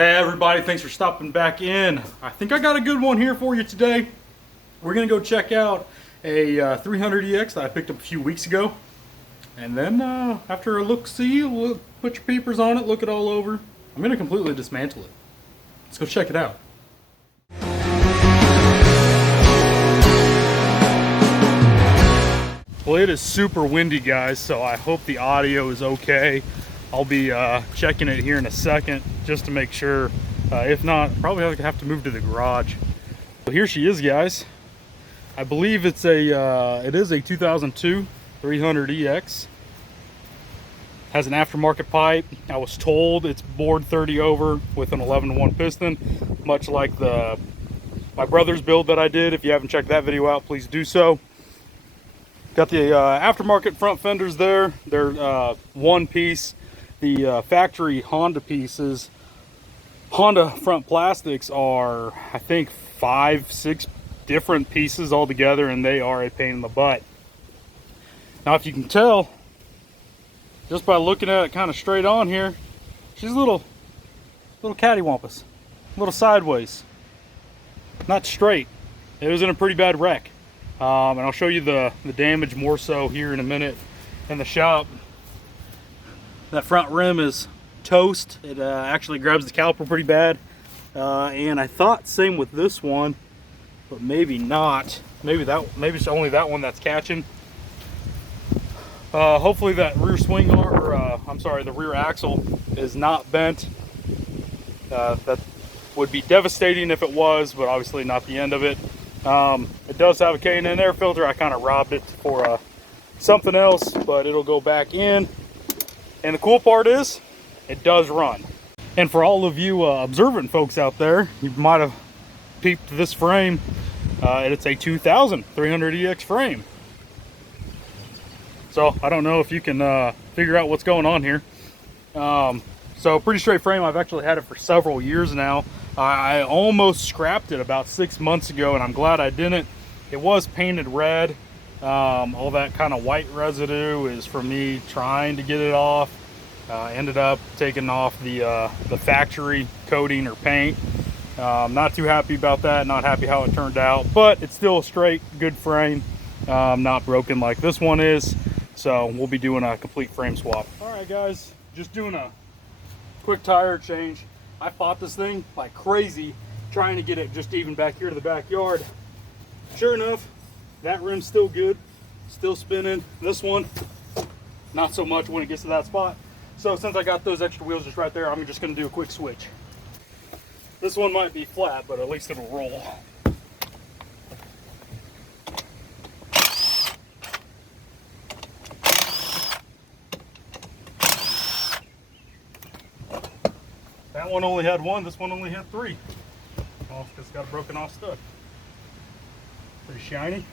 Hey everybody, thanks for stopping back in. I think I got a good one here for you today. We're gonna go check out a 300EX that I picked up a few weeks ago. And then after a look-see, we'll put your peepers on it, look it all over. I'm gonna completely dismantle it. Let's go check it out. Well, it is super windy, guys, so I hope the audio is okay. I'll be checking it here in a second just to make sure. If not, probably have to move to the garage. So here she is, guys. I believe it is a 2002 300EX. Has an aftermarket pipe. I was told it's bored 30 over with an 11-to-1 piston, much like my brother's build that I did. If you haven't checked that video out, please do so. Got the aftermarket front fenders there. They're one piece. The factory Honda pieces, Honda front plastics are, I think, 5-6 different pieces altogether, and they are a pain in the butt. Now, if you can tell, just by looking at it kind of straight on here, she's a little cattywampus, a little sideways, not straight. It was in a pretty bad wreck. And I'll show you the damage more so here in a minute in the shop. That front rim is toast. It actually grabs the caliper pretty bad. And I thought same with this one, but maybe not. Maybe it's only that one that's catching. Hopefully that rear swing arm, the rear axle is not bent. That would be devastating if it was, but obviously not the end of it. It does have a K&N air filter. I kind of robbed it for something else, but it'll go back in. And the cool part is, it does run. And for all of you observant folks out there, you might have peeped this frame. It's a 2000 300EX frame. So I don't know if you can figure out what's going on here. So pretty straight frame. I've actually had it for several years now. I almost scrapped it about 6 months ago, and I'm glad I didn't. It was painted red. All that kind of white residue is from me trying to get it off. Ended up taking off the factory coating or paint. Not too happy about that, not happy how it turned out, but it's still a straight, good frame. Not broken like this one is. So we'll be doing a complete frame swap. All right, guys, just doing a quick tire change. I fought this thing like crazy, trying to get it just even back here to the backyard. Sure enough, that rim's still good, still spinning. This one, not so much when it gets to that spot. So since I got those extra wheels just right there, I'm just gonna do a quick switch. This one might be flat, but at least it'll roll. That one only had one, this one only had three. Well, it's got a broken off stud. Pretty shiny.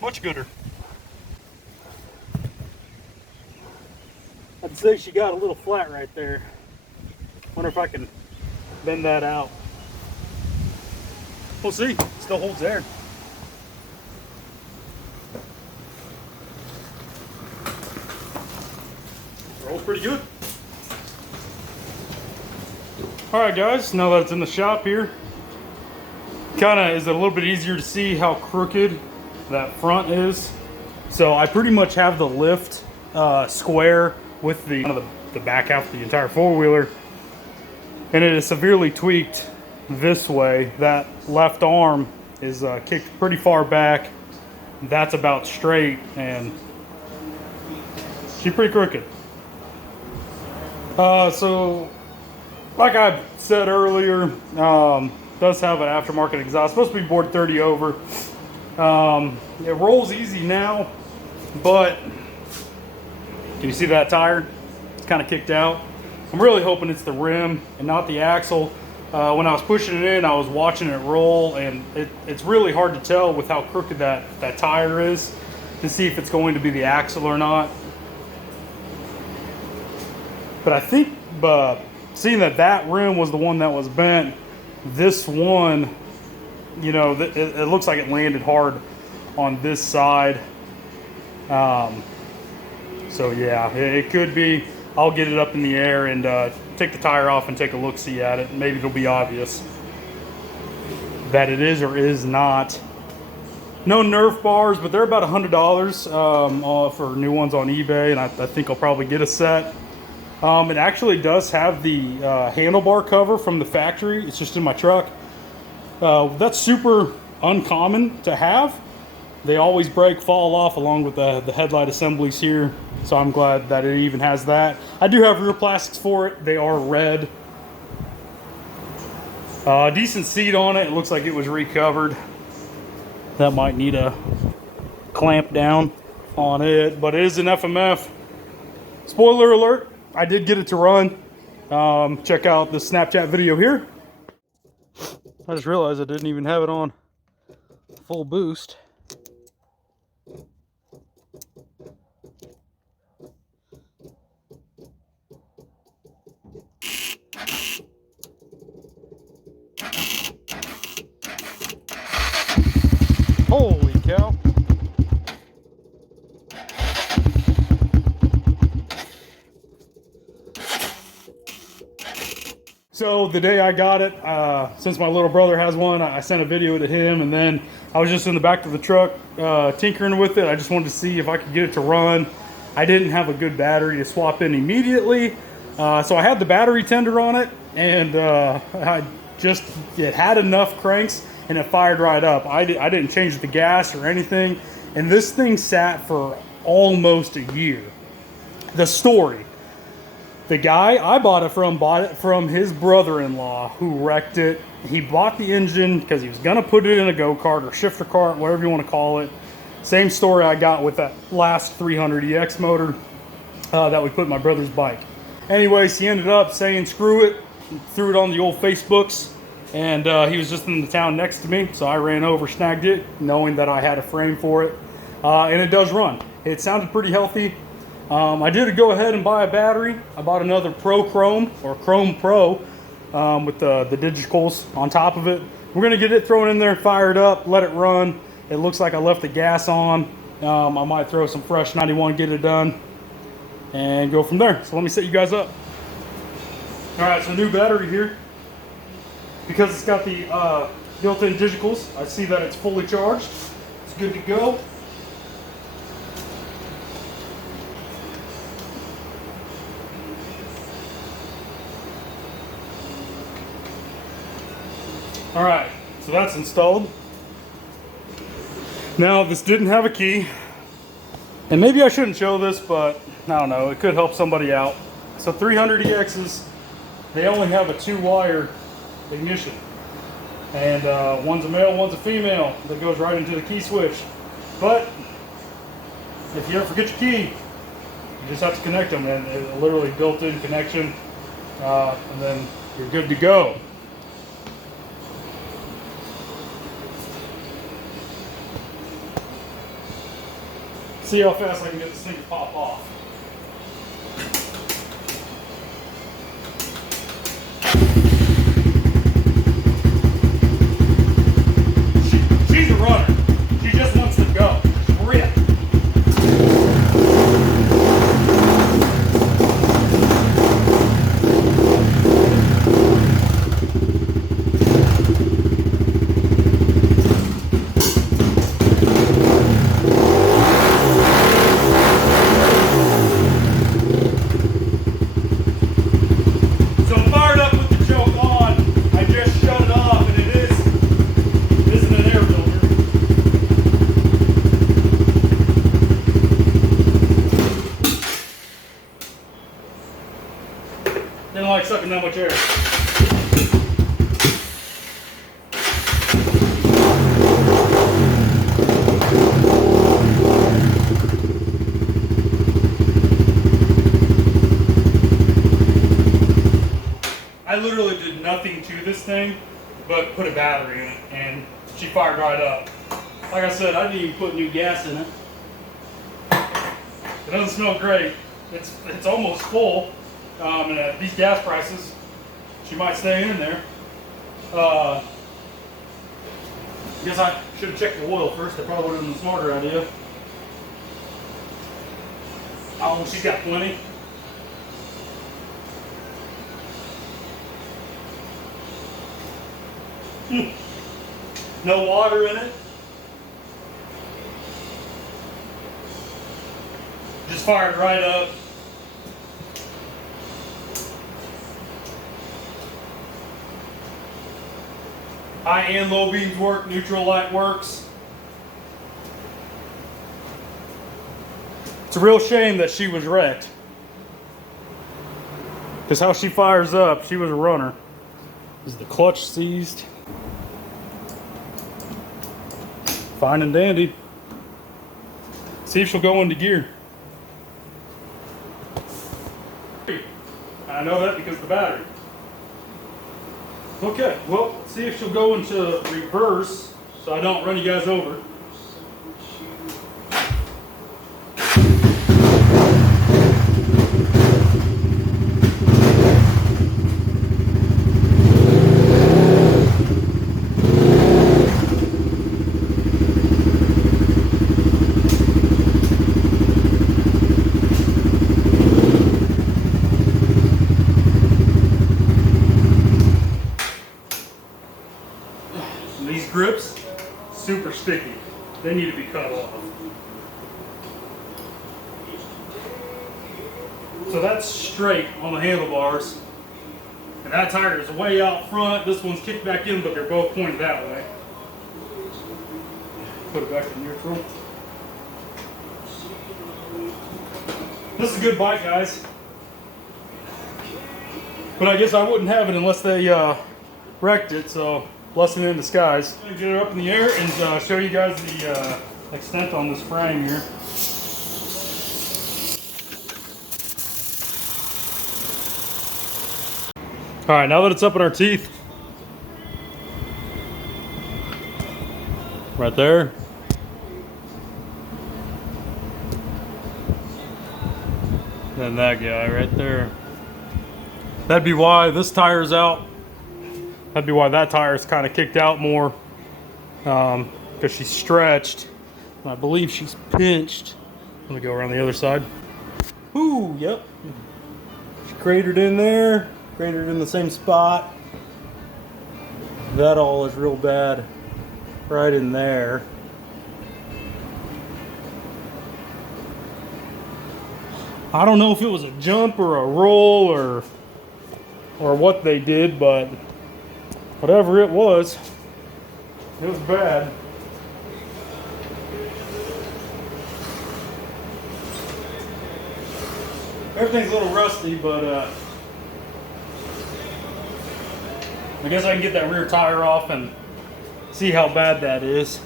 Much gooder. I'd say she got a little flat right there. Wonder if I can bend that out. We'll see. Still holds there. Rolls pretty good. Alright guys, now that it's in the shop here, kinda is it a little bit easier to see how crooked that front is. So I pretty much have the lift square with the back half of the entire four-wheeler, and it is severely tweaked this way. That left arm is kicked pretty far back. That's about straight, and she's pretty crooked. So like I said earlier, does have an aftermarket exhaust, supposed to be bored 30 over. It rolls easy now, but can you see that tire? It's kind of kicked out. I'm really hoping it's the rim and not the axle. When I was pushing it in, I was watching it roll, and it's really hard to tell with how crooked that tire is. to see if it's going to be the axle or not. But I think, seeing that rim was the one that was bent, this one, you know, it looks like it landed hard on this side. So yeah, it could be. I'll get it up in the air and take the tire off and take a look-see at it. Maybe it'll be obvious that it is or is not. No Nerf bars, but they're about $100 for new ones on eBay, and I think I'll probably get a set. It actually does have the handlebar cover from the factory. It's just in my truck. That's super uncommon to have. They always break, fall off along with the headlight assemblies here. So I'm glad that it even has that. I do have rear plastics for it. They are red. Decent seat on it. It looks like it was recovered. That might need a clamp down on it, but it is an FMF. Spoiler alert, I did get it to run. Check out the Snapchat video here. I just realized I didn't even have it on full boost. Holy cow. So the day I got it, since my little brother has one, I sent a video to him, and then I was just in the back of the truck tinkering with it. I just wanted to see if I could get it to run. I didn't have a good battery to swap in immediately, so I had the battery tender on it, and it had enough cranks and it fired right up. I didn't change the gas or anything, and this thing sat for almost a year. The story: the guy I bought it from his brother-in-law who wrecked it. He bought the engine because he was gonna put it in a go-kart or shifter cart, whatever you want to call it. Same story I got with that last 300EX motor that we put in my brother's bike. Anyways, he ended up saying screw it, threw it on the old Facebooks, and he was just in the town next to me, so I ran over, snagged it, knowing that I had a frame for it, and it does run. It sounded pretty healthy. I did go ahead and buy a battery. I bought another Pro Chrome, or Chrome Pro, with the digicals on top of it. We're gonna get it thrown in there, fired up, let it run. It looks like I left the gas on. I might throw some fresh 91, get it done, and go from there. So let me set you guys up. All right, so new battery here. Because it's got the built-in digicals, I see that it's fully charged. It's good to go. All right, so that's installed. Now, this didn't have a key, and maybe I shouldn't show this, but I don't know, it could help somebody out. So 300EXs, they only have a 2-wire ignition, and one's a male, one's a female, that goes right into the key switch. But if you ever forget your key, you just have to connect them, and it's literally built-in connection, and then you're good to go. See how fast I can get this thing to pop off. She's a runner. She just wants to go. Rip. Didn't like sucking that much air. I literally did nothing to this thing but put a battery in it, and she fired right up. Like I said, I didn't even put new gas in it. It doesn't smell great. It's almost full, and at these gas prices, she might stay in there. I guess I should have checked the oil first. That probably would have been a smarter idea. Oh, she's got plenty. No water in it. Just fired right up. High and low beams work, neutral light works. It's a real shame that she was wrecked. Because how she fires up, she was a runner. Is the clutch seized? Fine and dandy. See if she'll go into gear. I know that because of the battery. Okay, well, let's see if she'll go into reverse so I don't run you guys over. These grips, super sticky. They need to be cut off. So that's straight on the handlebars. And that tire is way out front. This one's kicked back in, but they're both pointed that way. Put it back in neutral. This is a good bike, guys. But I guess I wouldn't have it unless they wrecked it, so blessing in disguise. I'm gonna get it up in the air and show you guys the extent on this frame here. All right, now that it's up in our teeth, right there. And that guy right there. That'd be why this tire's out. That'd be why that tire's kind of kicked out more, because she's stretched. And I believe she's pinched. Let me go around the other side. Ooh, yep. She cratered in there, cratered in the same spot. That all is real bad right in there. I don't know if it was a jump or a roll or what they did, but whatever it was bad. Everything's a little rusty, but I guess I can get that rear tire off and see how bad that is.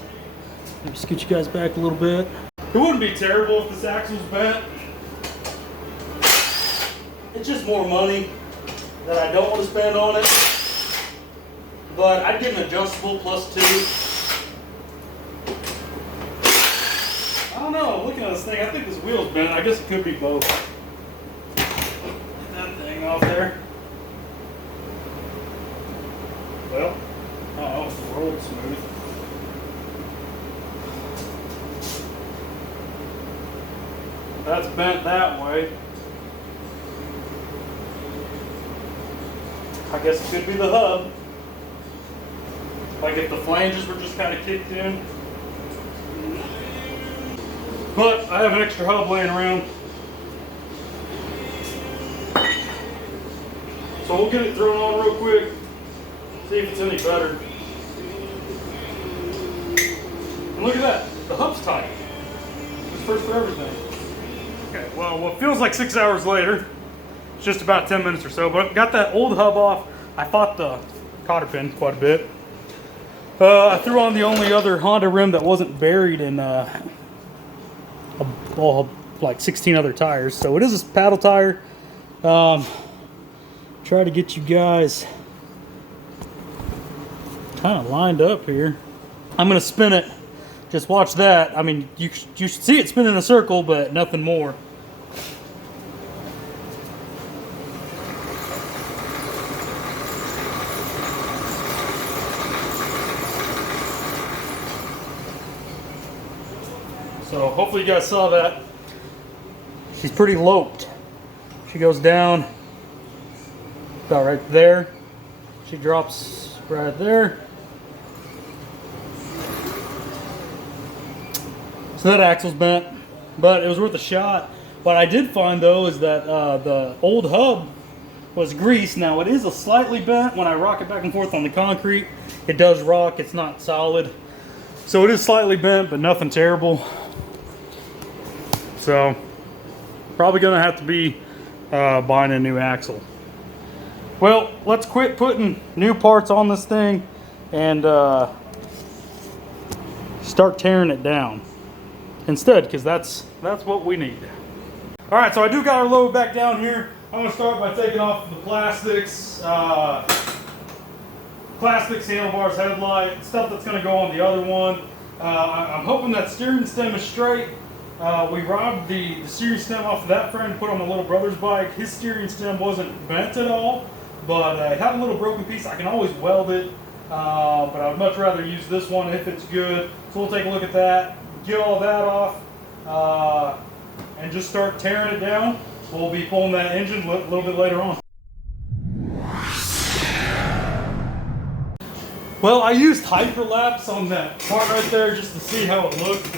Let me scoot you guys back a little bit. It wouldn't be terrible if this axle's bent. It's just more money that I don't want to spend on it. But I'd get an adjustable plus 2. I don't know, looking at this thing, I think this wheel's bent. I guess it could be both. That thing off there. Well, oh, it's rolled smooth. That's bent that way. I guess it could be the hub. Like if the flanges were just kind of kicked in. But I have an extra hub laying around. So we'll get it thrown on real quick. See if it's any better. And look at that, the hub's tight. It's first for everything. Okay, well, what feels like 6 hours later, it's just about 10 minutes or so, but got that old hub off. I fought the cotter pin quite a bit. I threw on the only other Honda rim that wasn't buried in like 16 other tires. So it is a paddle tire. Try to get you guys kind of lined up here. I'm gonna spin it. Just watch that. I mean, you should see it spin in a circle, but nothing more. So hopefully you guys saw that. She's pretty loped. She goes down about right there. She drops right there. So that axle's bent, but it was worth a shot. What I did find though is that the old hub was greased. Now it is a slightly bent. When I rock it back and forth on the concrete, it does rock. It's not solid. So it is slightly bent, but nothing terrible. So probably gonna have to be buying a new axle. Well, let's quit putting new parts on this thing and start tearing it down instead, because that's what we need. All right, so I do got our load back down here. I'm gonna start by taking off the plastics, handlebars, headlight, stuff that's gonna go on the other one. I'm hoping that steering stem is straight. We robbed the steering stem off of that frame to put on my little brother's bike. His steering stem wasn't bent at all, but it had a little broken piece. I can always weld it, but I would much rather use this one if it's good. So we'll take a look at that, get all that off, and just start tearing it down. We'll be pulling that engine a little bit later on. Well, I used hyperlapse on that part right there just to see how it looked.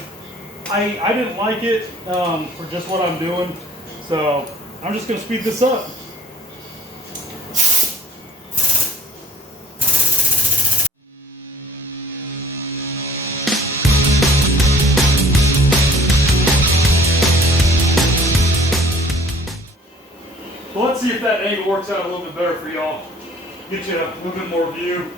I didn't like it for just what I'm doing, so I'm just going to speed this up. Well, let's see if that angle works out a little bit better for y'all. Get you a little bit more view.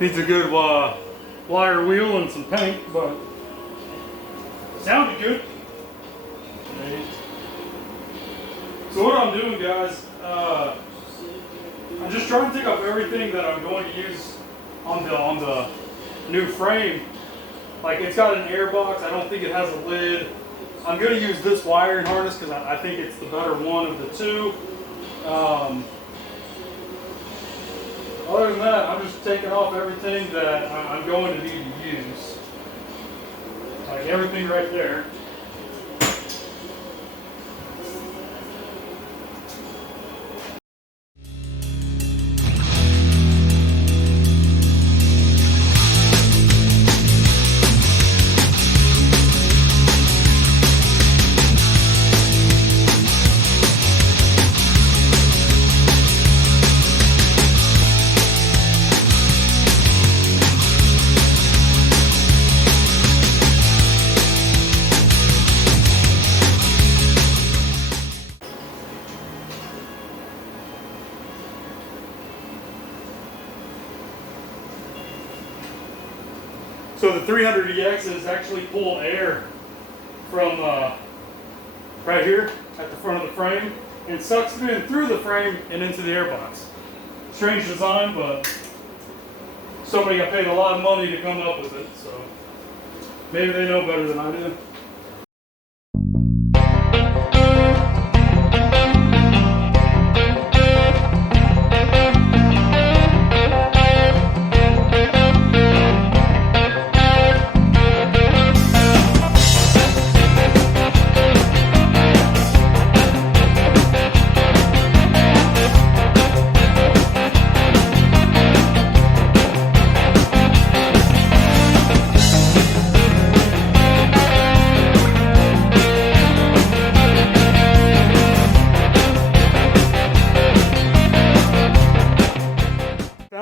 Needs a good wire wheel and some paint, but sounded good. So what I'm doing, guys, I'm just trying to take off everything that I'm going to use on the new frame. Like, it's got an air box. I don't think it has a lid. I'm going to use this wiring harness because I think it's the better one of the two. Other than that, I'm just taking off everything that I'm going to need to use. Like everything right there. So the 300EXs actually pull air from right here at the front of the frame and sucks it in through the frame and into the airbox. Strange design, but somebody got paid a lot of money to come up with it, so maybe they know better than I do.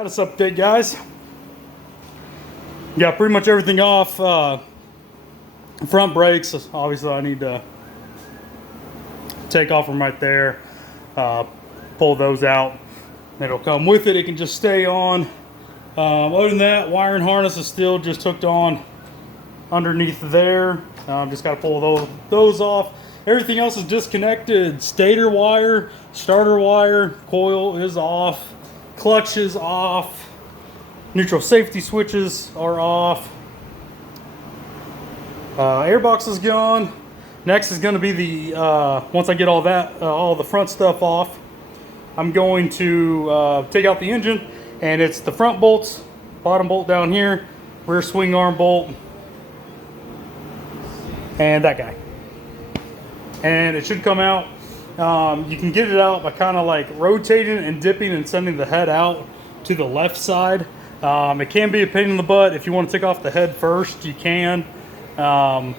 Status update, guys. Got pretty much everything off. Front brakes, obviously I need to take off from right there, pull those out. It'll come with it. It can just stay on. Other than that, wiring harness is still just hooked on underneath there. Just got to pull those off. Everything else is disconnected. Stator wire, starter wire, coil is off, clutch is off, neutral safety switches are off. Airbox is gone. Next is going to be the, once I get all that, all the front stuff off, I'm going to take out the engine, and it's the front bolts, bottom bolt down here, rear swing arm bolt, and that guy. And it should come out. You can get it out by kind of like rotating and dipping and sending the head out to the left side. It can be a pain in the butt. If you want to take off the head first, you can. I'm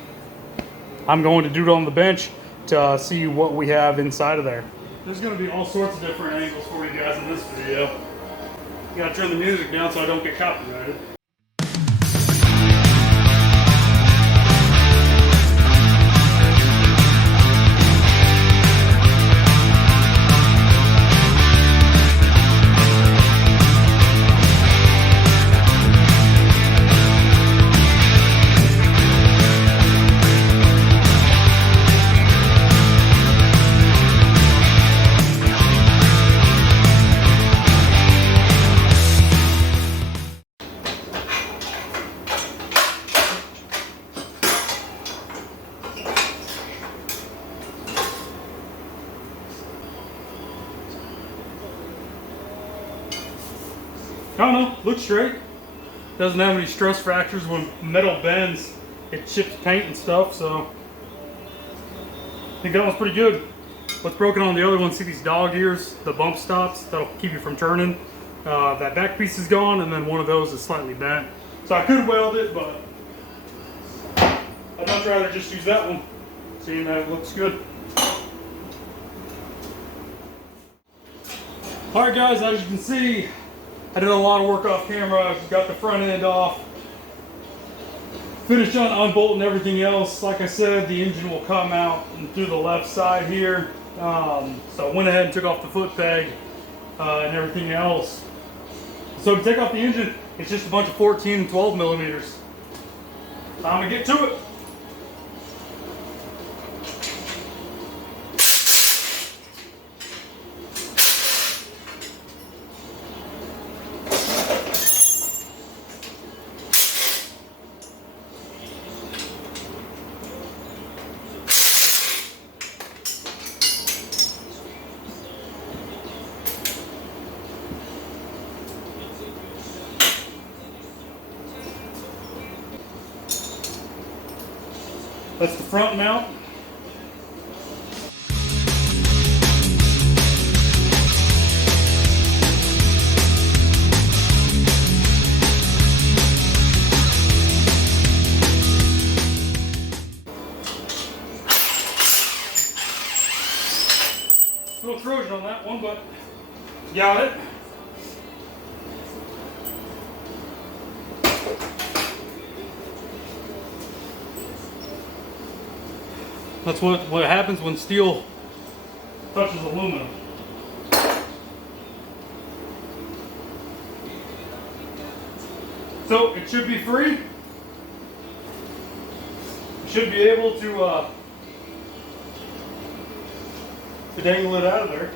going to do it on the bench to see what we have inside of there. There's going to be all sorts of different angles for you guys in this video. You got to turn the music down so I don't get copyrighted. I don't know, looks straight. Doesn't have any stress fractures. When metal bends, it chips paint and stuff, so I think that one's pretty good. What's broken on the other one, see these dog ears, the bump stops, that'll keep you from turning. That back piece is gone, and then one of those is slightly bent. So I could weld it, but I'd much rather just use that one, seeing that it looks good. Alright guys, as you can see, I did a lot of work off camera. Got the front end off, finished on unbolting everything else. Like I said, the engine will come out and through the left side here. So I went ahead and took off the foot peg and everything else. So to take off the engine, it's just a bunch of 14 and 12 millimeters. Time to get to it. That's the front mount. A little corrosion on that one, but got it. That's what happens when steel touches aluminum. So it should be free. You should be able to dangle it out of there.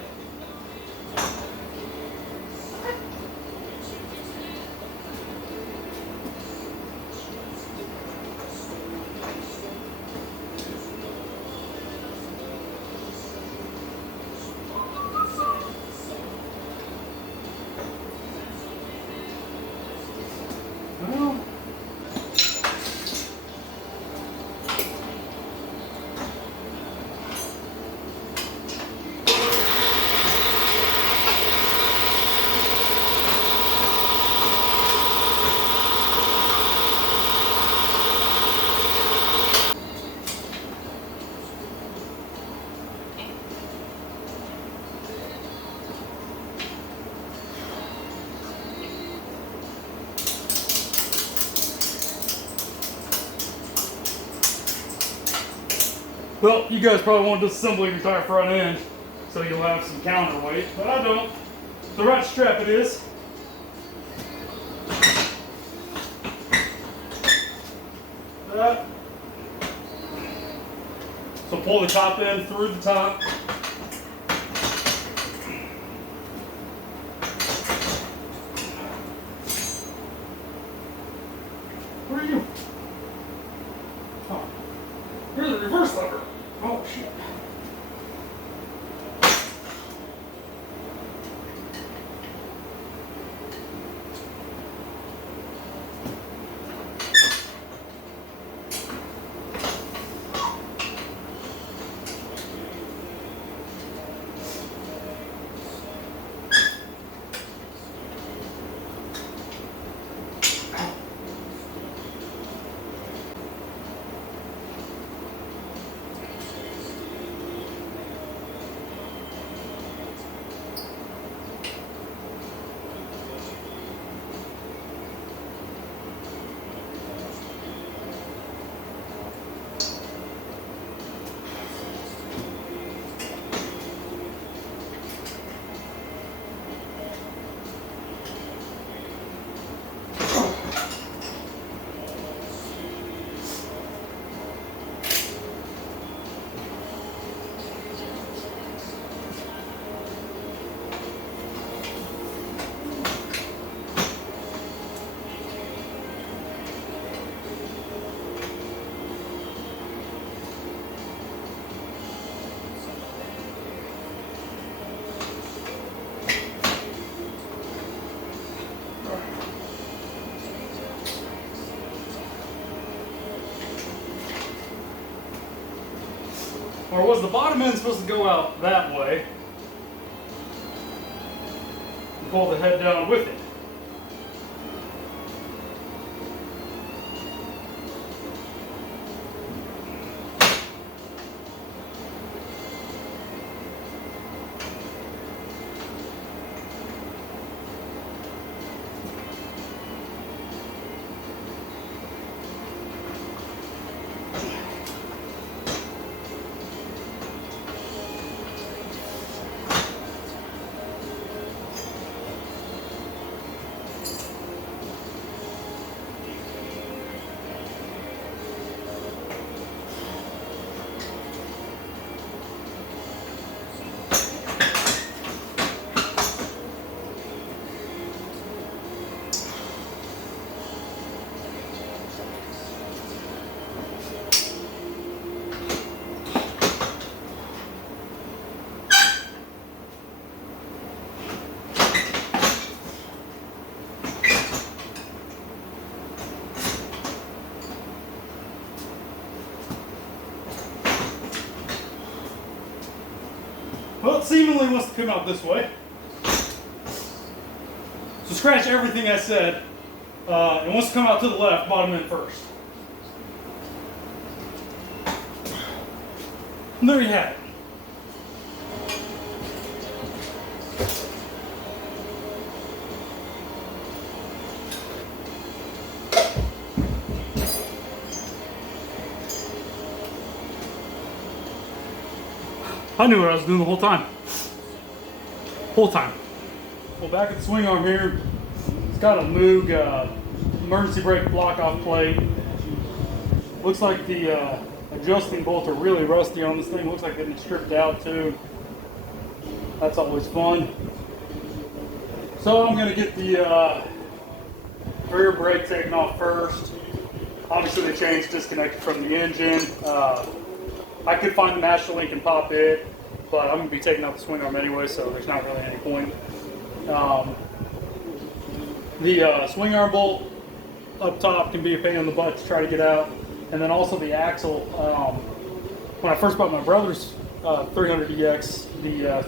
Well, you guys probably want to disassemble your entire front end so you'll have some counterweight, but I don't. The right strap it is. So pull the top end through the top. Where are you? Oh, here's the reverse lever. Oh shit. Or was the bottom end supposed to go out that way? And pull the head down with it. Well, it seemingly wants to come out this way. So scratch everything I said. It wants to come out to the left, bottom end first. And there you have it. I knew what I was doing the whole time. Well, back at the swing arm here, it's got a Moog emergency brake block-off plate. Looks like the adjusting bolts are really rusty on this thing. Looks like they've been stripped out too. That's always fun. So I'm gonna get the rear brake taken off first. Obviously the chain's disconnected from the engine. I could find the master link and pop it, but I'm going to be taking out the swing arm anyway, so there's not really any point. The swing arm bolt up top can be a pain in the butt to try to get out, and then also the axle. When I first bought my brother's 300EX, the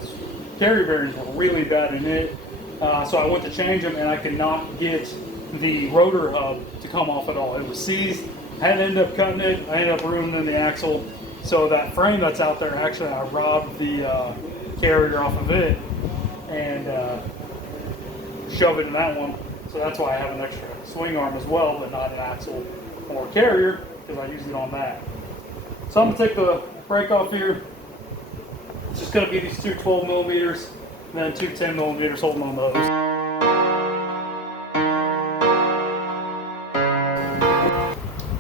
carrier bearings were really bad in it, so I went to change them, and I could not get the rotor hub to come off at all. It was seized. I had to end up cutting it. I ended up ruining the axle. So that frame that's out there, actually I robbed the carrier off of it and shoved it in that one. So that's why I have an extra swing arm as well, but not an axle or carrier, because I used it on that. So I'm gonna take the brake off here. It's just gonna be these two 12 millimeters and then two 10 millimeters holding on those.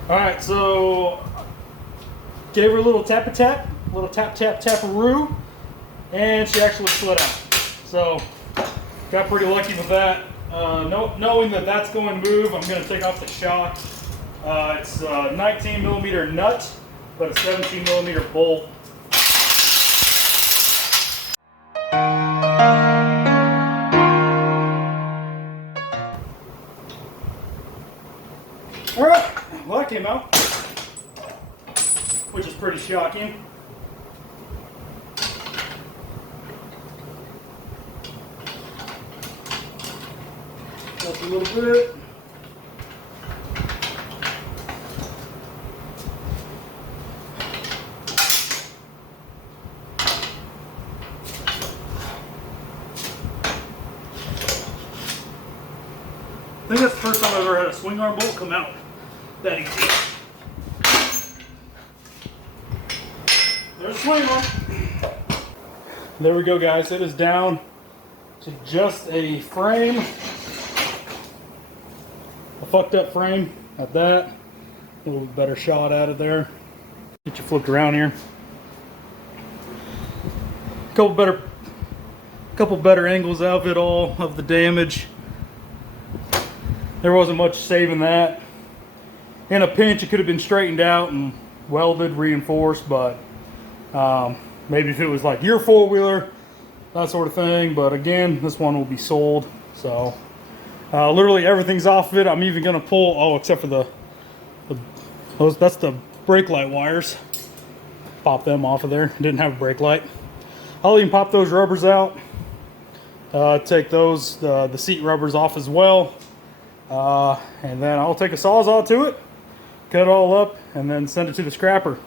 All right, so gave her a little tap-a-tap, a little tap, tap, taparoo, and she actually slid out. So, got pretty lucky with that. Knowing that that's going to move, I'm going to take off the shock. It's a 19 millimeter nut, but a 17 millimeter bolt. All right, well that came out, which is pretty shocking. Just a little bit. I think that's the first time I've ever had a swing arm bolt come out that easy. There's a swing arm. There we go, guys. It is down to just a frame. A fucked up frame at that. A little better shot at it there. Get you flipped around here. Couple better angles of it all, of the damage. There wasn't much saving that. In a pinch, it could have been straightened out and welded, reinforced, but maybe if it was like your four-wheeler, that sort of thing. But again, this one will be sold. So literally everything's off of it. I'm even gonna pull, oh, except for that's the brake light wires. Pop them off of there. Didn't have a brake light. I'll even pop those rubbers out. Take those, the seat rubbers off as well. And then I'll take a Sawzall to it, cut it all up, and then send it to the scrapper.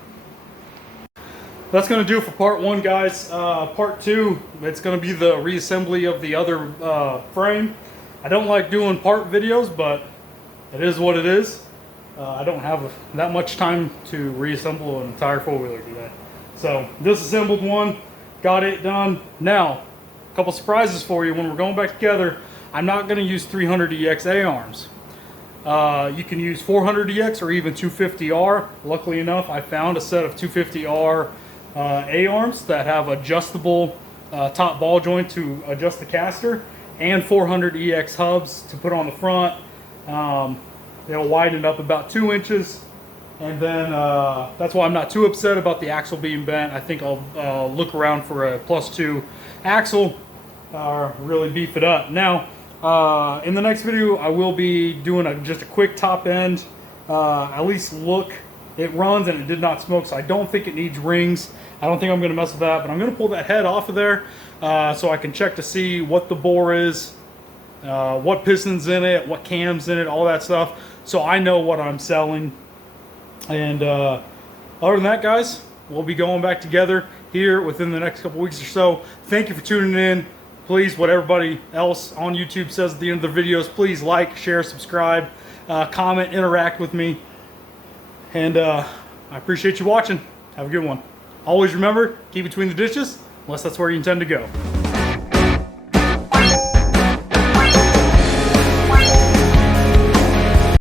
That's going to do it for part one, guys. Part two, it's going to be the reassembly of the other frame. I don't like doing part videos, but it is what it is. I don't have that much time to reassemble an entire four-wheeler today. So, disassembled one, got it done. Now, a couple surprises for you when we're going back together. I'm not going to use 300EX A-arms. You can use 400EX or even 250R. Luckily enough, I found a set of 250R A-arms that have adjustable top ball joint to adjust the caster, and 400EX hubs to put on the front. They'll widen it up about 2 inches, and then that's why I'm not too upset about the axle being bent. I think I'll look around for a +2 axle, really beef it up. Now, in the next video, I will be doing just a quick top end, at least look. It runs and it did not smoke, so I don't think it needs rings. I don't think I'm going to mess with that, but I'm going to pull that head off of there so I can check to see what the bore is, what piston's in it, what cam's in it, all that stuff, so I know what I'm selling. And other than that, guys, we'll be going back together here within the next couple weeks or so. Thank you for tuning in. Please, what everybody else on YouTube says at the end of the videos, please like, share, subscribe, comment, interact with me. And I appreciate you watching. Have a good one. Always remember, keep between the ditches, unless that's where you intend to go.